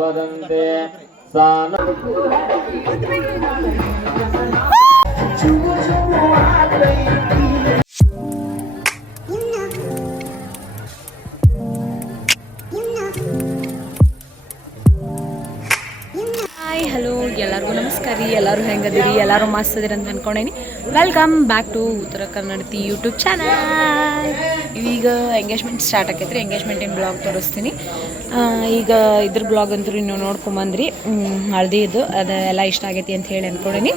ವದಂತೆ ಸಾನ hi hello ಎಲ್ಲರಿಗೂ ನಮಸ್ಕಾರ ರೀ. ಎಲ್ಲರೂ ಹೆಂಗದಿರಿ? ಎಲ್ಲರೂ ಮಸ್ತ್ ಅದಿರಿ ಅಂತ ಅಂದ್ಕೊಂಡೇನಿ. ವೆಲ್ಕಮ್ ಬ್ಯಾಕ್ ಟು ಉತ್ತರ ಕನ್ನಡತಿ ಯೂಟ್ಯೂಬ್ ಚಾನಲ್. ಈಗ ಎಂಗೇಜ್ಮೆಂಟ್ ಸ್ಟಾರ್ಟ್ ಆಕೈತ್ರಿ. ಎಂಗೇಜ್ಮೆಂಟಿನ ಬ್ಲಾಗ್ ತೋರಿಸ್ತೀನಿ. ಈಗ ಇದ್ರ ಬ್ಲಾಗ್ ಅಂತೂ ನೀವು ನೋಡ್ಕೊಂಬಂದ್ರಿ. ಹಳದಿದು ಅದೆಲ್ಲ ಇಷ್ಟ ಆಗೈತಿ ಅಂತ ಹೇಳಿ ಅಂದ್ಕೊಂಡೇನಿ.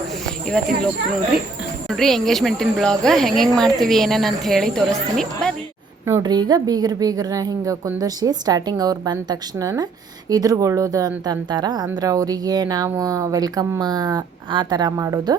ಇವತ್ತಿನ ಬ್ಲಾಗ್ ನೋಡ್ರಿ ಎಂಗೇಜ್ಮೆಂಟಿನ ಬ್ಲಾಗ್ ಹೆಂಗೆ ಮಾಡ್ತೀವಿ ಏನೇನು ಅಂತ ಹೇಳಿ ತೋರಿಸ್ತೀನಿ ಬರ್ರಿ. ನೋಡ್ರಿ, ಈಗ ಬೀಗ್ರ ಹಿಂಗೆ ಕುಂದರ್ಸಿ ಸ್ಟಾರ್ಟಿಂಗ್ ಅವ್ರು ಬಂದ ತಕ್ಷಣ ಇದ್ರಗೊಳ್ಳೋದು ಅಂತ ಅಂತಾರೆ. ಅಂದ್ರೆ ಅವರಿಗೆ ನಾವು ವೆಲ್ಕಮ್ ಆ ಥರ ಮಾಡೋದು.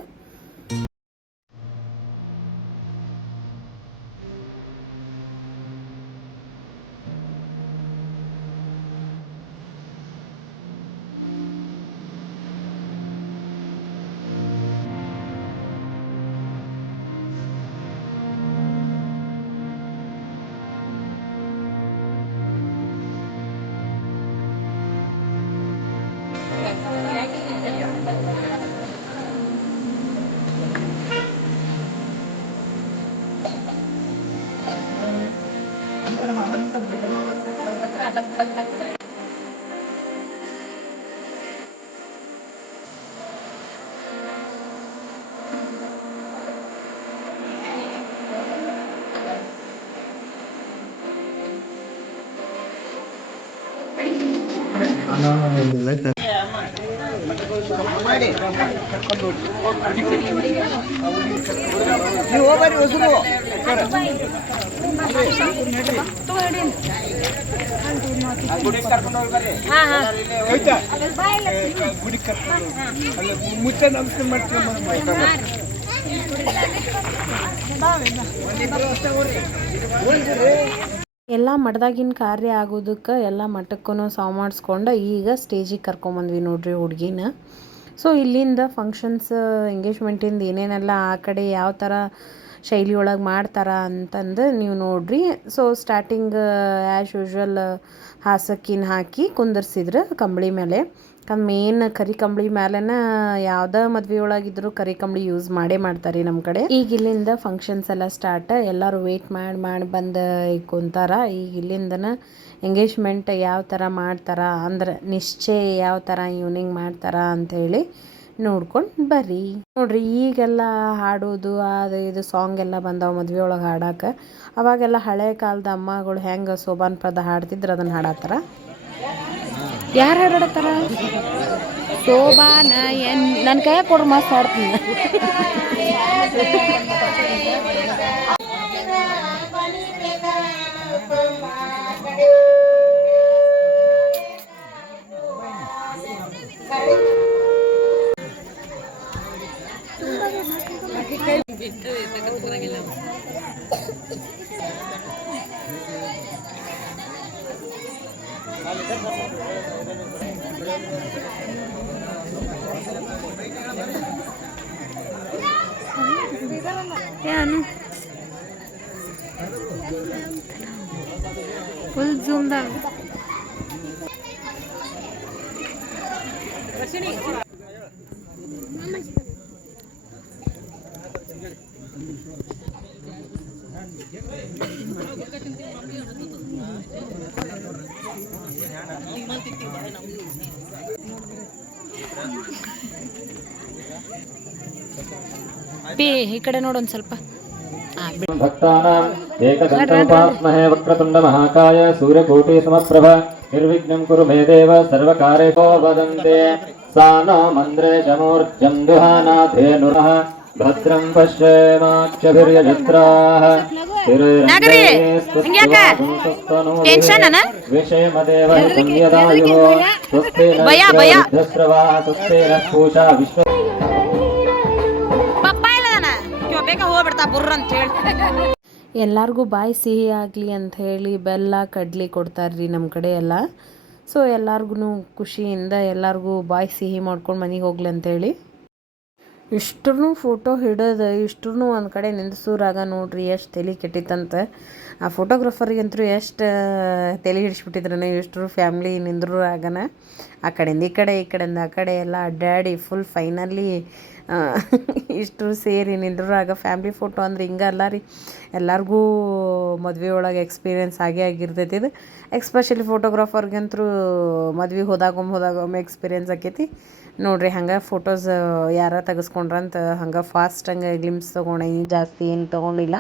ಎಲ್ಲ ಮಠದಾಗಿನ ಕಾರ್ಯ ಆಗೋದಕ್ಕೆ ಎಲ್ಲ ಮಠಕ್ಕೂ ಸಾವು ಮಾಡಿಸ್ಕೊಂಡು ಈಗ ಸ್ಟೇಜಿಗೆ ಕರ್ಕೊಂಬಂದ್ವಿ ನೋಡ್ರಿ ಹುಡುಗಿನ. ಸೊ ಇಲ್ಲಿಂದ ಫಂಕ್ಷನ್ಸ್ ಎಂಗೇಜ್ಮೆಂಟಿಂದ ಏನೇನೆಲ್ಲ ಆ ಕಡೆ ಯಾವ ಥರ ಶೈಲಿ ಒಳಗೆ ಮಾಡ್ತಾರೆ ಅಂತಂದು ನೀವು ನೋಡ್ರಿ. ಸೊ ಸ್ಟಾರ್ಟಿಂಗ್ ಆ್ಯಸ್ ಯೂಶ್ವಲ್ ಹಾಸಕ್ಕಿನ ಹಾಕಿ ಕುಂದರ್ಸಿದ್ರು ಕಂಬಳಿ ಮೇಲೆ. ಮೇನ್ ಕರಿ ಕಂಬಳಿ ಮೇಲೆನ ಯಾವುದೇ ಮದ್ವೆ ಒಳಗಿದ್ರು ಕರಿ ಕಂಬಳಿ ಯೂಸ್ ಮಾಡ್ತಾರೆ ನಮ್ಮ ಕಡೆ. ಈಗ ಇಲ್ಲಿಂದ ಫಂಕ್ಷನ್ಸ್ ಎಲ್ಲ ಸ್ಟಾರ್ಟ್. ಎಲ್ಲರೂ ವೇಟ್ ಮಾಡಿ ಬಂದು ಕುಂತಾರ. ಈಗ ಇಲ್ಲಿಂದನ ಎಂಗೇಜ್ಮೆಂಟ್ ಯಾವ ಥರ ಮಾಡ್ತಾರೆ ಅಂದ್ರೆ ನಿಶ್ಚಯ ಯಾವ ಥರ ಈವ್ನಿಂಗ್ ಮಾಡ್ತಾರೆ ಅಂಥೇಳಿ ನೋಡ್ಕೊಂಡು ಬರ್ರಿ. ನೋಡ್ರಿ, ಈಗೆಲ್ಲ ಹಾಡೋದು ಅದು ಇದು ಸಾಂಗ್ ಎಲ್ಲ ಬಂದಾವ ಮದ್ವೆ ಒಳಗೆ ಹಾಡಕ್ಕೆ. ಅವಾಗೆಲ್ಲ ಹಳೆ ಕಾಲದ ಅಮ್ಮಗಳು ಹೆಂಗೆ ಸೋಬಾನ್ ಪದ ಹಾಡ್ತಿದ್ರು ಅದನ್ನು ಹಾಡತ್ತಾರ. ಯಾರು ಹಾಡತ್ತಾರ? ಶೋಭಾನ ನನ್ನ ಕೈ ಕೊಡ್ರಿ, ಮಸ್ತ್ ಹಾಡ್ತೀನಿ. ಏನು ಫುಲ್ ಜೂಮ್ದಾಗ ಈ ಕಡೆ ನೋಡೊಂದು ಸ್ವಲ್ಪ. ಭಕ್ತಾನಾಂ ಏಕದಂತೋಪಾಸ್ಮಹೇ ವಕ್ರತುಂಡ ಮಹಾಕಾಯ ಸೂರ್ಯಕೋಟಿ ಸಮಪ್ರಭ ನಿರ್ವಿಘ್ನಂ ಕುರು ಮೇ ದೇವ ಸರ್ವಕಾರ್ಯೋ ವದಂತೆ ಸಾನೋ ಮಂದ್ರೆ ಚಮೂರ್ಜಂ ದುಹಾನಾಥೇನುರಃ ಭದ್ರಂ ಪಶ್ಯೇಮಾಕ್ಷಭಿರ್ಯಜತ್ರಾಃ ವಿಷಯಮದೇವ ಸಂಯದಾಯುಃ ಸ್ವಸ್ತಿನ ವಿಶ್ವಸ್ರವಾಃ ಸ್ವಸ್ತಿನ ಪೂಷಾ ವಿಶ್ವ ಎಲ್ಲರಿಗೂ ಬಾಯಿ ಸಿಹಿ ಆಗಲಿ ಅಂತ ಹೇಳಿ ಬೆಲ್ಲ ಕಡ್ಲಿ ಕೊಡ್ತಾರ್ರಿ ನಮ್ಮ ಕಡೆ ಎಲ್ಲ. ಸೊ ಎಲ್ಲರಿಗೂ ಖುಷಿಯಿಂದ ಎಲ್ಲರಿಗೂ ಬಾಯಿ ಸಿಹಿ ಮಾಡ್ಕೊಂಡು ಮನೆಗೆ ಹೋಗ್ಲಿ ಅಂತೇಳಿ ಇಷ್ಟ್ರೂ ಫೋಟೋ ಹಿಡಿದು ಇಷ್ಟ್ರೂ ಒಂದು ಕಡೆ ನಿಂದ್ಸೂರಾಗ ನೋಡ್ರಿ ಎಷ್ಟು ತಲೆ ಕೆಟ್ಟಿತ್ತಂತ. ಆ ಫೋಟೋಗ್ರಾಫರಿಗಂತೂ ಎಷ್ಟು ತಲೆ ಹಿಡಿಸ್ಬಿಟ್ಟಿದ್ರನ ಇಷ್ಟರು ಫ್ಯಾಮ್ಲಿ ನಿಂದ್ರಾಗನ ಆ ಕಡೆಯಿಂದ ಈ ಕಡೆ ಈ ಕಡೆಯಿಂದ ಆ ಕಡೆ ಎಲ್ಲ ಅಡ್ಡಾಡಿ ಫುಲ್ ಫೈನಲಿ ಇಷ್ಟರು ಸೇರಿ ನಿಂದ್ರಾಗ ಫ್ಯಾಮ್ಲಿ ಫೋಟೋ ಅಂದ್ರೆ ಹಿಂಗಲ್ಲ ರೀ. ಎಲ್ಲರಿಗೂ ಮದುವೆ ಒಳಗೆ ಎಕ್ಸ್ಪೀರಿಯೆನ್ಸ್ ಆಗೇ ಆಗಿರ್ತೈತಿ ಇದು. ಎಕ್ಸ್ಪೆಷಲಿ ಫೋಟೋಗ್ರಾಫರ್ಗಂತೂ ಮದ್ವೆ ಹೋದಾಗೊಮ್ಮೆ ಎಕ್ಸ್ಪೀರಿಯೆನ್ಸ್ ಆಕೈತಿ ನೋಡ್ರಿ. ಹಂಗೆ ಫೋಟೋಸ್ ಯಾರ ತೆಗೆಸ್ಕೊಂಡ್ರಂತ ಹಂಗೆ ಫಾಸ್ಟ್ ಹಂಗೆ ಗ್ಲಿಮ್ಸ್ ತೊಗೊಂಡು ಜಾಸ್ತಿ ಏನು ತೊಗೊಂಡಿಲ್ಲ.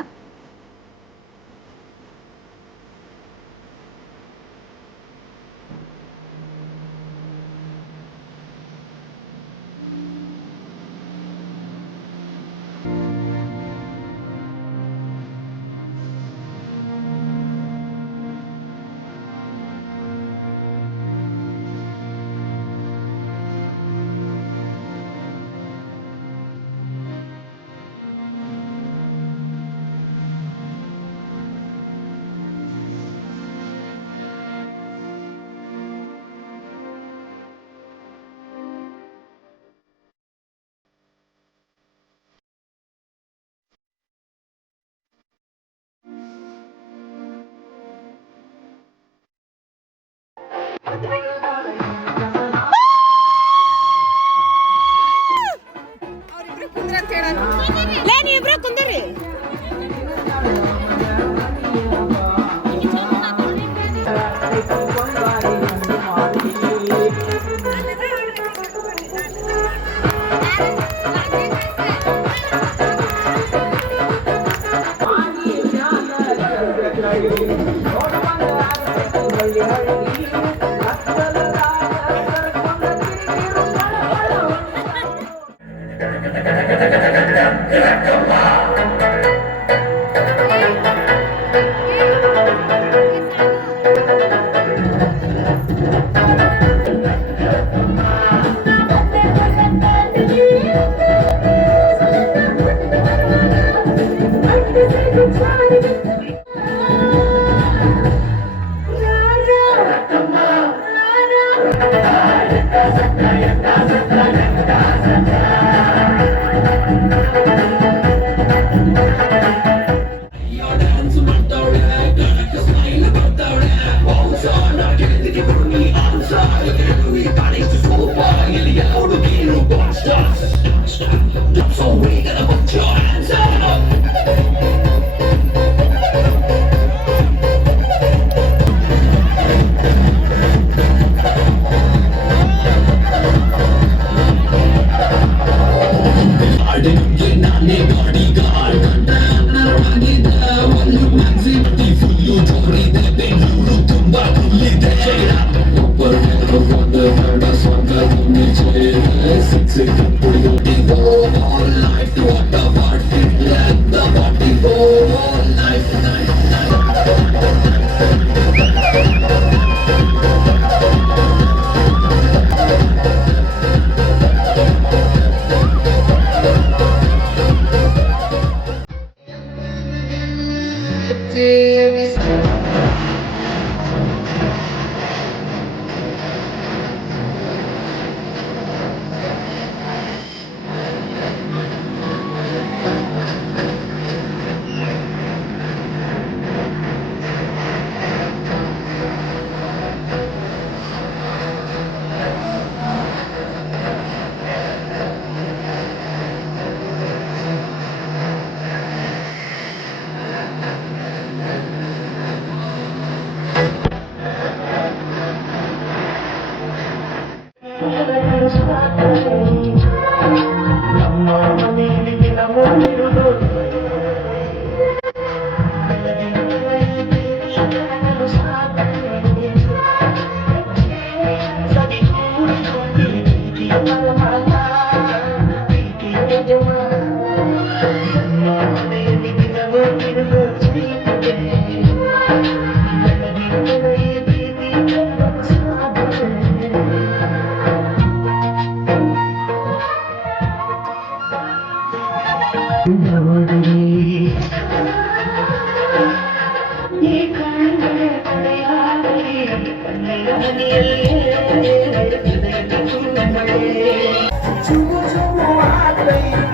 Chú chú ai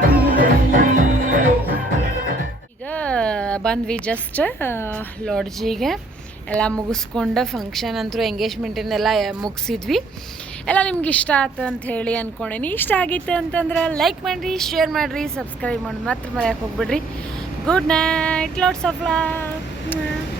ಬಂದ್ವಿ ಜಸ್ಟ್ ಲಾಡ್ಜಿಗೆ ಎಲ್ಲ ಮುಗಿಸ್ಕೊಂಡು ಫಂಕ್ಷನ್ ಅಂತೂ ಎಂಗೇಜ್ಮೆಂಟಿಂದೆಲ್ಲ ಮುಗಿಸಿದ್ವಿ. ಎಲ್ಲ ನಿಮ್ಗೆ ಇಷ್ಟ ಆಯ್ತು ಅಂತ ಹೇಳಿ ಅಂದ್ಕೊಂಡೇನಿ. ಇಷ್ಟ ಆಗಿತ್ತು ಅಂತಂದ್ರೆ ಲೈಕ್ ಮಾಡಿರಿ, ಶೇರ್ ಮಾಡಿರಿ, ಸಬ್ಸ್ಕ್ರೈಬ್ ಮಾಡಿ ಮಾತ್ರ ಮರೆಯೋಕೆ ಹೋಗ್ಬಿಡ್ರಿ. Good night, lots of love.